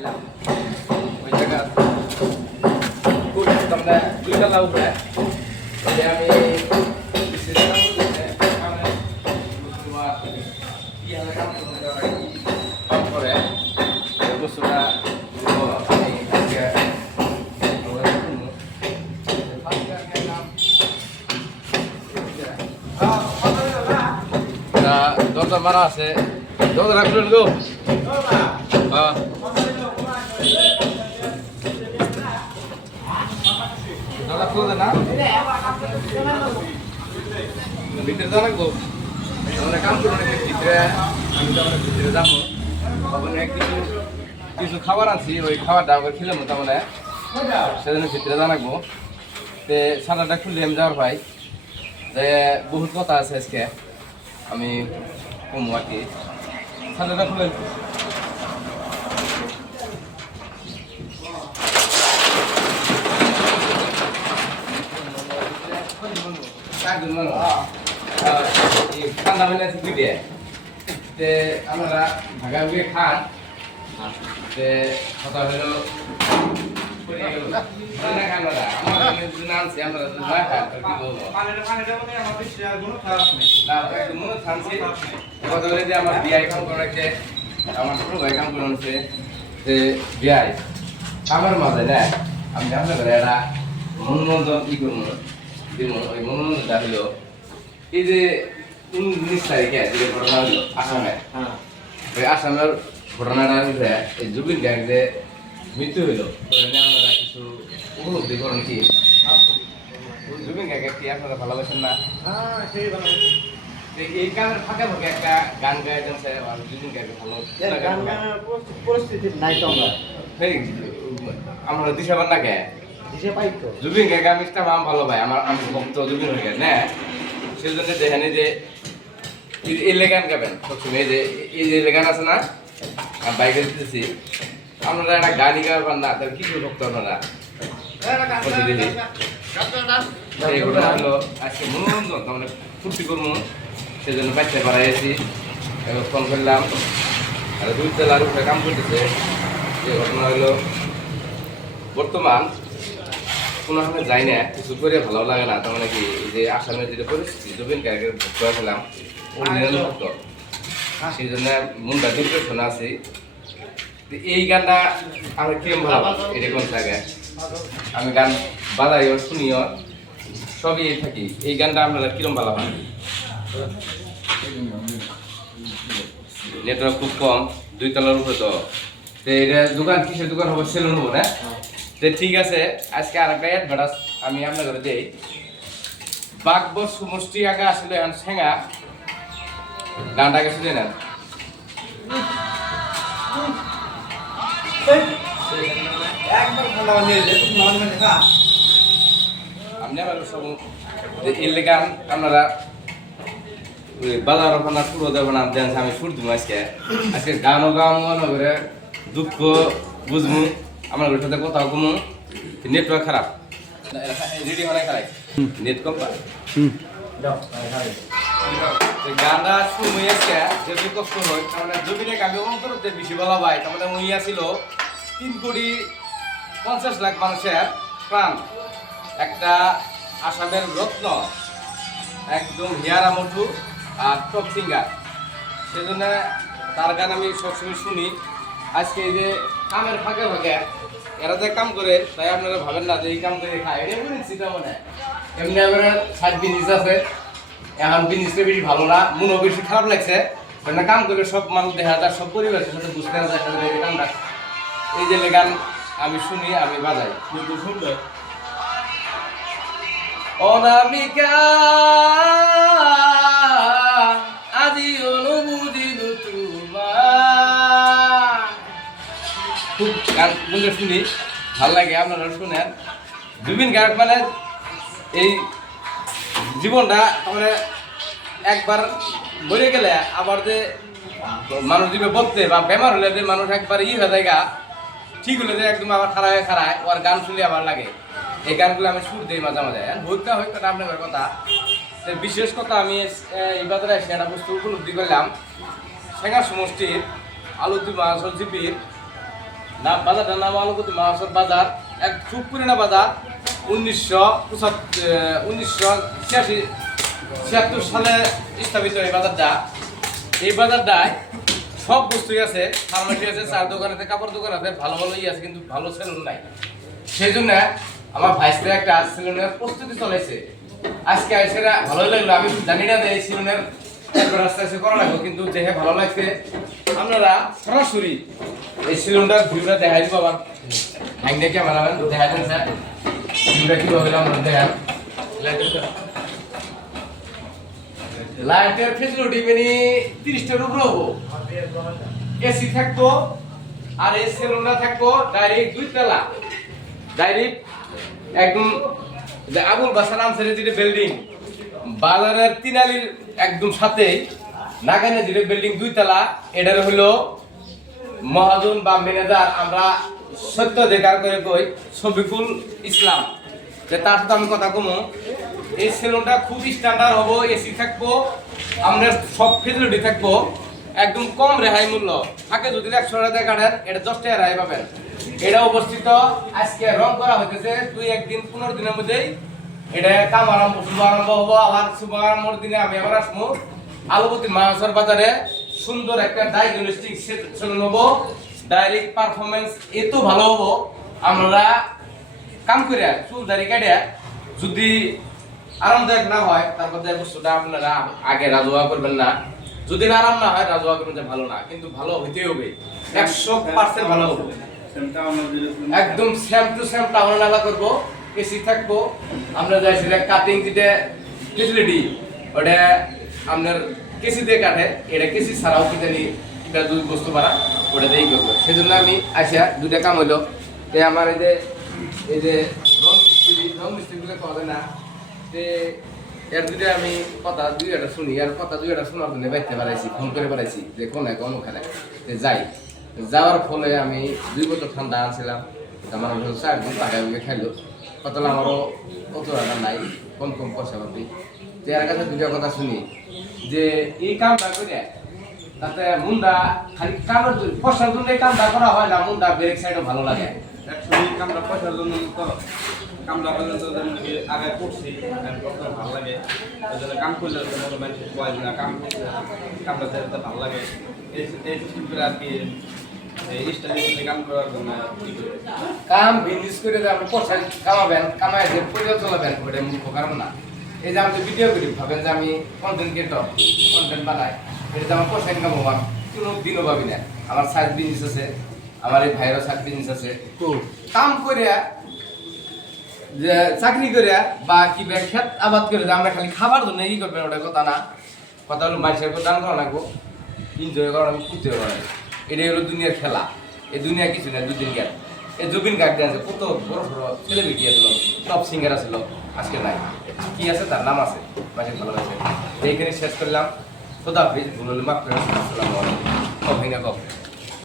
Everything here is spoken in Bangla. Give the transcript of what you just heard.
খাইলাম ওই জায়গা খুব তোমরা দুইটা লাউ খায় ওই আমি কাম করে বস্তুটা দরজা মারা আছে দরজা রাখলেন গো দরজা খুলে না ভিতরে যা লাগবো আমরা কাম করবো না ভিতরে আমি তো ভিতরে যাবো ওখানে কিছু খাবার আছে ওই খাবারটা আবার খেলাম তাহলে সেজন্য ভিতরে যা লাগবো তে সাদাটা খুললে আমি যাওয়ার ভাই যে বহুত কথা আছে আজকে আমি কমু আর কি সাদাটা খুলে ঠান্ডা হয়ে আছে দুইটে আমরা ভাগা ভাগে খান কথা হলো আমার বিয়াই কাম করাচ্ছে আমার ছোট ভাই কাম করে বিয়াই কামের মাঝে না আমি আপনার একটা মনোরঞ্জন ই করবো ওই মনোরঞ্জনটা হলো এই যে 19 তারিখে যে ঘটনা হলো আসামে ওই আসামের ঘটনাটা হচ্ছে এই জুবিন গার্গ যে মৃত্যু হইল আমরা কিছু উপলব্ধি করেন কি জুবিন গার্গ কি আপনারা ভালোবাসেন না এই গানের ফাঁকে ফাঁকে একটা গান গায়ে যাচ্ছে জুবিন গার্গ ভালো পরিস্থিতি নাই তো আমরা দিশাবার না কে দিশা পাই তো জুবিন গার্গ আমি ইস্তাম ভালো ভাই আমার আমি ভক্ত জুবিন গার্গ না সেই জন্য দেখেন যে এই লেগান গাবেন সবসময় এই যে লেগান আছে না আমি বাইকে দিতেছি আপনারা একটা গাড়ি গাবেন না তাহলে কি করে ভক্ত আপনারা এই ঘটনা হলো আজকে মনোরঞ্জন তার মানে ফুর্তি করবো সেজন্য বাচ্চা বাড়াইছি এবার ফোন করলাম আর দুই তেলার উপরে কাম করতেছে যে ঘটনা হলো বর্তমান কোনো সময় যাই না কিছু করে ভালো লাগে না তার মানে কি যে আসামের যেটা পরিস্থিতি জুবিন গার্গের ভক্ত হয়েছিলাম অরিজিনাল ভক্ত সেই জন্য মনটা ডিপ্রেশন আছে এই গানটা আমি কিরম ভালো এরকম থাকে আমি গান বাজাইও শুনিও সবই থাকি এই গানটা আপনারা কিরম ভালো হয় নেটওয়ার্ক খুব কম 2 তলার উপরে তো এটা দোকান কিসের দোকান হবো সেলুন হবো না তো ঠিক আছে আজকে আরেকটা অ্যাডভার্টাইজ আমি আপনার ঘরে দেই বাগবর সমষ্টি আগে আসলে এখন ঠেঙা গানটাকে শুনে নেন আপনি আমার সব এর গান আপনারা বাজার ওখানে পুরো দেবো না দেন আমি সুর দিব আজকে আজকে গানও গাও মনে করে দুঃখ বুঝবো আমার ঘরের সাথে কোথাও কমু নেটওয়ার্ক খারাপ রেডি হয় খারাপ নেট কম পায় গানটা শুনে আজকে যদি কষ্ট হয় তাহলে জমিনে আমি অন্তরতে বেশি বলা ভাই তাহলে মইয়া ছিল 3,50,00,000 মানুষের প্রাণ একটা আসামের রত্ন একদম হিয়ারা মধু আর টপ সিঙ্গার সেজন্য তার গান আমি সবসময় শুনি আজকে এই যে কামের ফাঁকে ফাঁকে এরা যে কাম করে তাই আপনারা ভাবেন না যে এই কাম করে খায় এটা বলেছি মানে এমনি এবার 60 বিনিস আছে এখন বিনিসটা বেশি ভালো না মনও বেশি খারাপ লাগছে কারণ কাম করে সব মানুষ দেখা যায় সব পরিবারের সাথে বুঝতে যায় এই গানটা এই যে গান আমি শুনি আমি বাজাই কিন্তু শুনবে অনামিকা আজি অনুভূতিল তোমার খুব গান বলে শুনি ভালো লাগে আপনারা শুনেন জুবিন গার্গ মানে এই জীবনটা মানে একবার মরে গেলে আবার যে মানুষ দিবে বলতে বা বেমার হলে যে মানুষ একবার হয়ে যায় ঠিক হলে যে একদম আবার খারায় ওর গান শুনলে আবার লাগে এই গানগুলো আমি সুর দিই মাঝে মাঝে হইতে আপনার কথা বিশেষ কথা আমি এই বাজারে এসে একটা বস্তু উপলব্ধি করলাম সেঙ্গা সমষ্টির আলুতি মাছর জিপির না বাজারটার নাম আলুপতি মহাসর বাজার, এক চুপপুরিনা বাজার। 1976 সালে স্থাপিত এই বাজারটা। এই বাজারটায় সব বস্তুই আছে, ফার্মেসি আছে, চার দোকান আছে, কাপড় দোকান আছে, ভালো ভালোই আছে, কিন্তু ভালো সেলুন নাই। সেই জন্য আমার ভাইস্তে একটা সেলুনের প্রস্তুতি চলেছে। আজকে সেটা ভালোই লাগলো। আমি জানি না যে এই সেলুনের আস্তে আস্তে করা লাগবে, কিন্তু যেহে ভালো লাগছে আপনারা সরাসরি এই সেলুনটার ভিউটা দেখাই দিব। আবার হ্যাংডে ক্যামেরাম্যান দেখাই দেন স্যার, ভিউটা কিভাবে আমরা দেখান। লাইটের ফেসিলিটি মানে 30টার উপরে হবো, এসি থাকবো, আর এই সেলুনটা থাকবো ডাইরেক্ট 2 তলা, ডাইরেক্ট একদম আবুল বাসার আনসারি যেটা বিল্ডিং বাজারের 3 আলির একদম সাথে নাগানে যেটা বিল্ডিং 2 তলা, এটার হলো মহাজন বা ম্যানেজার আমরা সত্য দেখার করে কই শফিকুল ইসলাম। যে তার সাথে আমি কথা কমো, এই সেলুনটা খুব স্ট্যান্ডার্ড হবো, এসি থাকবো, আপনার সব ফেসিলিটি থাকবো, একদম কম রেহাই মূল্য থাকে। যদি 100 টাকা কাটেন, এটা 10 টাকা রেহাই পাবেন। এটা অবস্থিত আজকে রং করা হইতেছে, 2-1 দিন 15 দিনের মধ্যেই এটা কাম শুভ আরম্ভ হবো। আবার শুভ আরম্ভর দিনে আমি আবার আসবো আলুপতি মহাসর বাজারে। সুন্দর একটা ডায়াগনস্টিক সেলুন হবো, ডাইরেক্ট পারফরমেন্স এত ভালো হবো। আমরা কাম করে চুল দাড়ি কাটিয়া যদি আরামদায়ক না হয়, তারপর যে বস্তুটা আপনারা আগে রাজুয়া করবেন না। যদি আরাম না হয়, রাজুয়া করবেন যে ভালো না, কিন্তু ভালো হইতেই হবে, 100% ভালো হবে। একদম সেম টু সেম টাউন নালা করবো, এসি থাকবো। আমরা যাই সেটা কাটিং যেটা ফেসিলিটি, ওটা আপনার কেসি দিয়ে কাটে, এটা কেসি ছাড়াও কি জানি এটা দুই বস্তু বাড়া, ওটা দিয়েই করবো। সেই জন্য আমি আসিয়া 2টা কাম হইলো। আমার এই যে রং মিস্ত্রিগুলো কথা না, এর যদি আমি কথা 2-1টা শুনি, আর কথা 2-1টা শোনার জন্য বাইতে পারাইছি, ফোন করে পারাইছি যে কোনে কোনখানে যাই। যাওয়ার ফলে আমি 2 বছর ঠান্ডা আনছিলাম, আমার 4 দিন টাকা খাইলো, কত আমারও অত টাকা নাই, কম পয়সা পাতি। এর কাছে 2টা কথা শুনি যে এই কামটা করে তাতে মুন্ডা খালি কামের পয়সার জন্য এই কামটা করা হয় না, মুন্ডা ব্রেক সাইডও ভালো লাগে। অ্যাকচুয়ালি কামটা পয়সার জন্য তো কামটা পর্যন্ত আগে করছি, ভালো লাগে, ওই জন্য কাম করলে মনে মানুষ বয়স না, কাম করতে কামটা দেখতে ভালো লাগে। এই সিস্টেম করে আর কি এই স্টাইলে কাম করার জন্য কাম বিজনেস করে যে আপনি পয়সা কামাবেন, কামায় যে পরিবার চলাবেন, ওটা মুখ্য কারণ না। এই যে আমি ভিডিও করি, ভাবেন যে আমি কন্টেন্ট ক্রিয়েটর, কন্টেন্ট বানাই, এটা আমার পয়সা ইনকাম হবার কোনো দিনও ভাবি না। আমার সাইড বিজনেস আছে, আমার এই ভাইয়েরও সাইড বিজনেস আছে। তো কাম করে যে চাকরি করে বা কি খেত আবাদ করে যে আমরা খালি খাবার জন্য ই করবেন, ওটা কথা না। কথা হলো মানুষের দান করা লাগবো, এনজয় করা লাগবো, ফুর্তি করা লাগবো। এটাই হলো দুনিয়ার খেলা। এই দুনিয়া কিছু না, 2 দিন গান। এই জুবিন গার্ডে আছে, কত বড় বড় সেলিব্রিটি আছিল, টপ সিঙ্গার আছিল, আজকে নাই। কি আছে, তার নাম আছে, মানুষের ভালো লাগছে। এইখানে শেষ করলাম। খোদা হাফেজ, ভুল হলে মাফ করে। আসসালামু আলাইকুম। কব